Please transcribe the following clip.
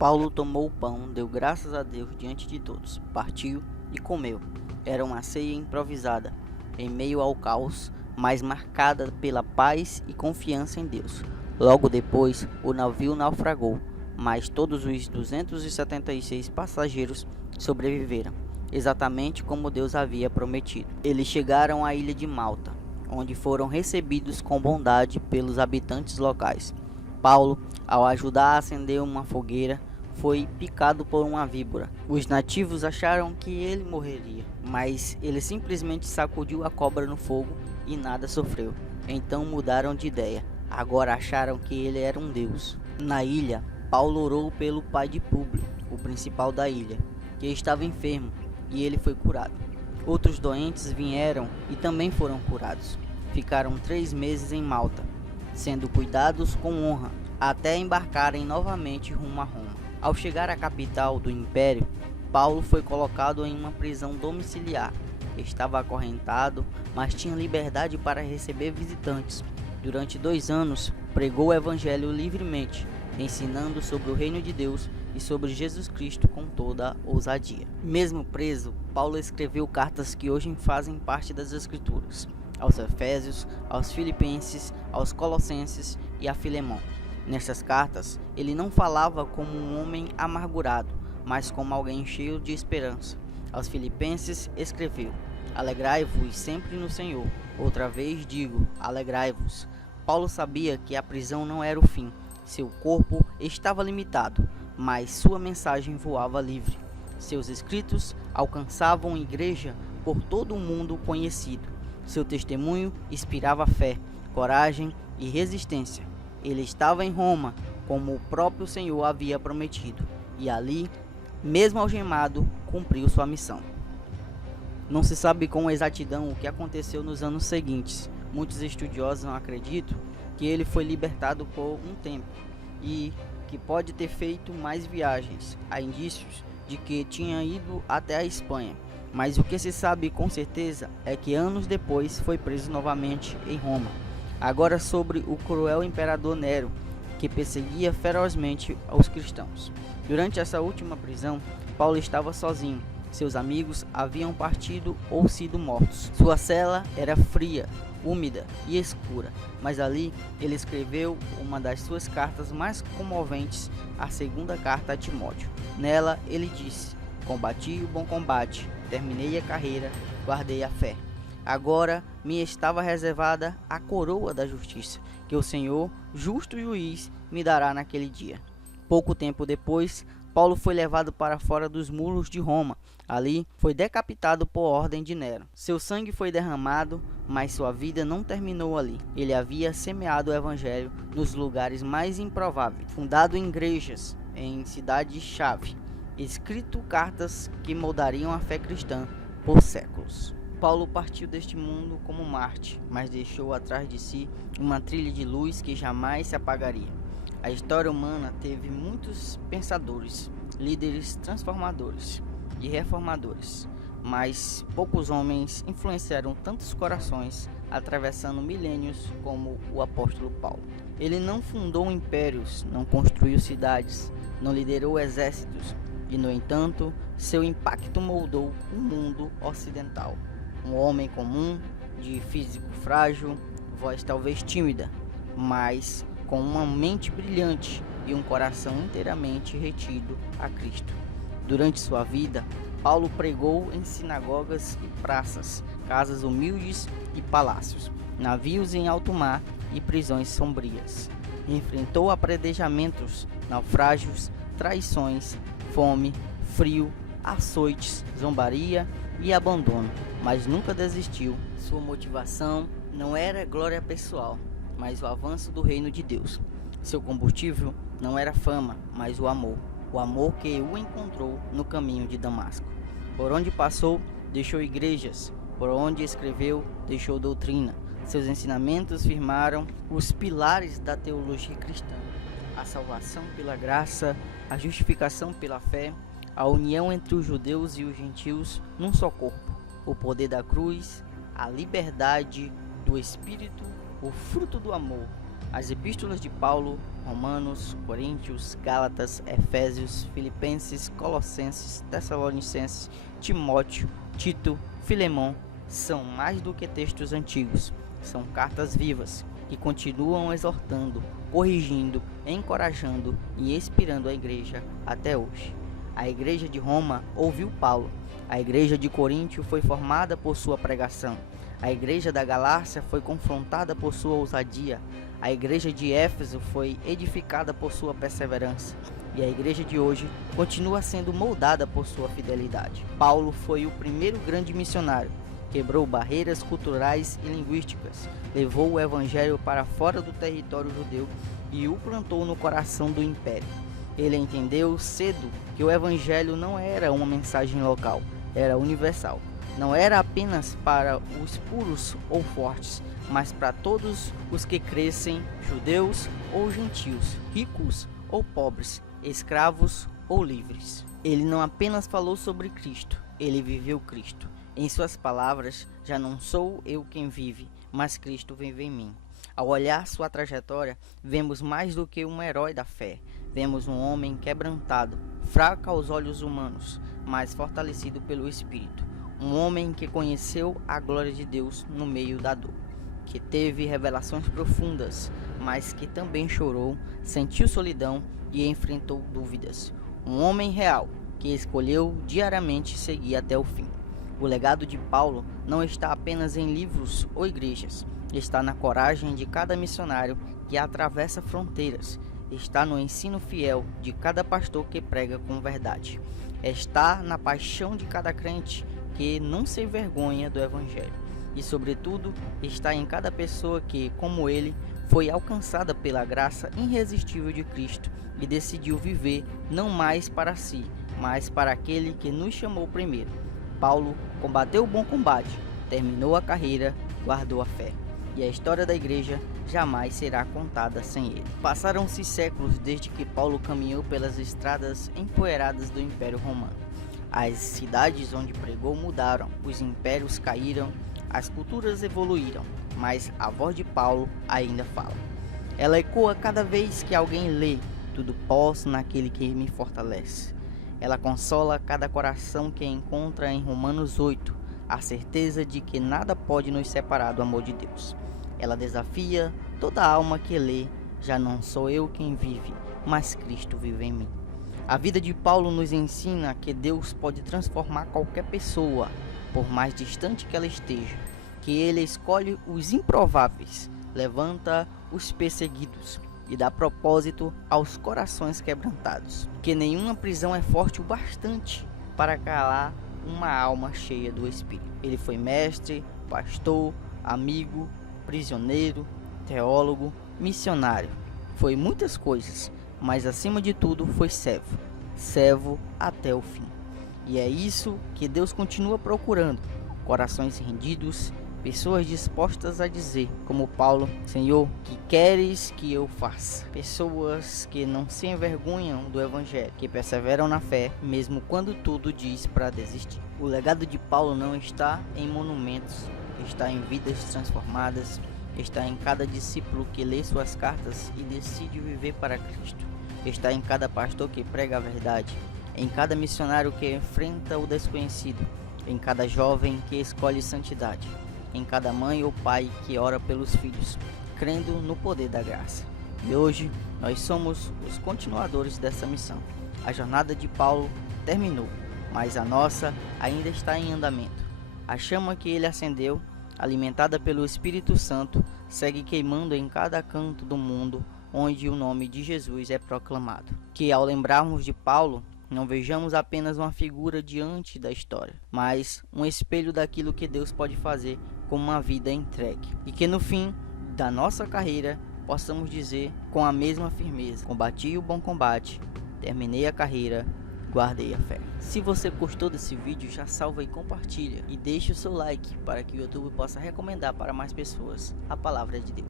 Paulo tomou o pão, deu graças a Deus diante de todos, partiu e comeu. Era uma ceia improvisada, em meio ao caos, mas marcada pela paz e confiança em Deus. Logo depois, o navio naufragou, mas todos os 276 passageiros sobreviveram, exatamente como Deus havia prometido. Eles chegaram à ilha de Malta, onde foram recebidos com bondade pelos habitantes locais. Paulo, ao ajudar a acender uma fogueira, foi picado por uma víbora. Os nativos acharam que ele morreria, mas ele simplesmente sacudiu a cobra no fogo e nada sofreu. Então mudaram de ideia. Agora acharam que ele era um deus. Na ilha, Paulo orou pelo pai de Públio, o principal da ilha, que estava enfermo, e ele foi curado. Outros doentes vieram e também foram curados. Ficaram 3 meses em Malta, sendo cuidados com honra, até embarcarem novamente rumo a Roma. Ao chegar à capital do império, Paulo foi colocado em uma prisão domiciliar. Estava acorrentado, mas tinha liberdade para receber visitantes. Durante 2 anos, pregou o evangelho livremente, ensinando sobre o reino de Deus e sobre Jesus Cristo com toda ousadia. Mesmo preso, Paulo escreveu cartas que hoje fazem parte das Escrituras, aos Efésios, aos Filipenses, aos Colossenses e a Filemão. Nessas cartas, ele não falava como um homem amargurado, mas como alguém cheio de esperança. Aos Filipenses escreveu: alegrai-vos sempre no Senhor. Outra vez digo, alegrai-vos. Paulo sabia que a prisão não era o fim. Seu corpo estava limitado, mas sua mensagem voava livre. Seus escritos alcançavam igreja por todo o mundo conhecido. Seu testemunho inspirava fé, coragem e resistência. Ele estava em Roma, como o próprio Senhor havia prometido, e ali, mesmo algemado, cumpriu sua missão. Não se sabe com exatidão o que aconteceu nos anos seguintes. Muitos estudiosos não acreditam que ele foi libertado por um tempo e que pode ter feito mais viagens. Há indícios de que tinha ido até a Espanha, mas o que se sabe com certeza é que anos depois foi preso novamente em Roma. Agora sobre o cruel imperador Nero, que perseguia ferozmente os cristãos. Durante essa última prisão, Paulo estava sozinho. Seus amigos haviam partido ou sido mortos. Sua cela era fria, úmida e escura, mas ali ele escreveu uma das suas cartas mais comoventes, a segunda carta a Timóteo. Nela ele disse: combati o bom combate, terminei a carreira, guardei a fé. Agora me estava reservada a coroa da justiça, que o Senhor, justo juiz, me dará naquele dia. Pouco tempo depois, Paulo foi levado para fora dos muros de Roma. Ali foi decapitado por ordem de Nero. Seu sangue foi derramado, mas sua vida não terminou ali. Ele havia semeado o evangelho nos lugares mais improváveis, fundado igrejas em cidades-chave, escrito cartas que moldariam a fé cristã por séculos. Paulo partiu deste mundo como Marte, mas deixou atrás de si uma trilha de luz que jamais se apagaria. A história humana teve muitos pensadores, líderes transformadores e reformadores, mas poucos homens influenciaram tantos corações, atravessando milênios como o apóstolo Paulo. Ele não fundou impérios, não construiu cidades, não liderou exércitos e, no entanto, seu impacto moldou o mundo ocidental. Um homem comum, de físico frágil, voz talvez tímida, mas com uma mente brilhante e um coração inteiramente retido a Cristo. Durante sua vida, Paulo pregou em sinagogas e praças, casas humildes e palácios, navios em alto mar e prisões sombrias. Enfrentou apredejamentos, naufrágios, traições, fome, frio, açoites, zombaria e abandono, mas nunca desistiu. Sua motivação não era glória pessoal, mas o avanço do reino de Deus. Seu combustível não era fama, mas o amor que o encontrou no caminho de Damasco. Por onde passou, deixou igrejas, por onde escreveu, deixou doutrina. Seus ensinamentos firmaram os pilares da teologia cristã: a salvação pela graça, a justificação pela fé, a união entre os judeus e os gentios num só corpo, o poder da cruz, a liberdade do Espírito, o fruto do amor, As epístolas de Paulo, Romanos, Coríntios, Gálatas, Efésios, Filipenses, Colossenses, Tessalonicenses, Timóteo, Tito, Filemão são mais do que textos antigos, são cartas vivas que continuam exortando, corrigindo, encorajando e inspirando a igreja até hoje. A igreja de Roma ouviu Paulo, a igreja de Coríntio foi formada por sua pregação, a igreja da Galácia foi confrontada por sua ousadia, a igreja de Éfeso foi edificada por sua perseverança, e a igreja de hoje continua sendo moldada por sua fidelidade. Paulo foi o primeiro grande missionário, quebrou barreiras culturais e linguísticas, levou o evangelho para fora do território judeu e o plantou no coração do império. Ele entendeu cedo que o evangelho não era uma mensagem local, era universal. Não era apenas para os puros ou fortes, mas para todos os que crescem, judeus ou gentios, ricos ou pobres, escravos ou livres. Ele não apenas falou sobre Cristo, ele viveu Cristo. Em suas palavras, já não sou eu quem vive, mas Cristo vive em mim. Ao olhar sua trajetória, vemos mais do que um herói da fé. Vemos um homem quebrantado, fraco aos olhos humanos, mas fortalecido pelo Espírito. Um homem que conheceu a glória de Deus no meio da dor, que teve revelações profundas, mas que também chorou, sentiu solidão e enfrentou dúvidas. Um homem real, que escolheu diariamente seguir até o fim. O legado de Paulo não está apenas em livros ou igrejas, está na coragem de cada missionário que atravessa fronteiras, está no ensino fiel de cada pastor que prega com verdade, está na paixão de cada crente que não se envergonha do evangelho, e sobretudo está em cada pessoa que, como ele, foi alcançada pela graça irresistível de Cristo e decidiu viver não mais para si, mas para aquele que nos chamou primeiro. Paulo combateu o bom combate, terminou a carreira, guardou a fé, e a história da igreja jamais será contada sem ele. Passaram-se séculos desde que Paulo caminhou pelas estradas empoeiradas do Império Romano. As cidades onde pregou mudaram, os impérios caíram, as culturas evoluíram, mas a voz de Paulo ainda fala. Ela ecoa cada vez que alguém lê: tudo posso naquele que me fortalece. Ela consola cada coração que encontra em Romanos 8, a certeza de que nada pode nos separar do amor de Deus. Ela desafia toda alma que lê: já não sou eu quem vive, mas Cristo vive em mim. A vida de Paulo nos ensina que Deus pode transformar qualquer pessoa, por mais distante que ela esteja, que ele escolhe os improváveis, levanta os perseguidos e dá propósito aos corações quebrantados, que nenhuma prisão é forte o bastante para calar uma alma cheia do Espírito. Ele foi mestre, pastor, amigo, prisioneiro, teólogo, missionário. Foi muitas coisas, mas acima de tudo foi servo até o fim. E é isso que Deus continua procurando: corações rendidos, pessoas dispostas a dizer, como Paulo: Senhor, que queres que eu faça? Pessoas que não se envergonham do evangelho, que perseveram na fé, mesmo quando tudo diz para desistir. O legado de Paulo não está em monumentos, está em vidas transformadas, está em cada discípulo que lê suas cartas e decide viver para Cristo. Está em cada pastor que prega a verdade, em cada missionário que enfrenta o desconhecido, em cada jovem que escolhe santidade, em cada mãe ou pai que ora pelos filhos, crendo no poder da graça. E hoje nós somos os continuadores dessa missão. A jornada de Paulo terminou, mas a nossa ainda está em andamento. A chama que ele acendeu, alimentada pelo Espírito Santo, segue queimando em cada canto do mundo onde o nome de Jesus é proclamado. Que ao lembrarmos de Paulo, não vejamos apenas uma figura diante da história, mas um espelho daquilo que Deus pode fazer com uma vida entregue. E que no fim da nossa carreira possamos dizer com a mesma firmeza: combati o bom combate, terminei a carreira, guardei a fé. Se você gostou desse vídeo, já salva e compartilha, e deixe o seu like para que o YouTube possa recomendar para mais pessoas a palavra de Deus.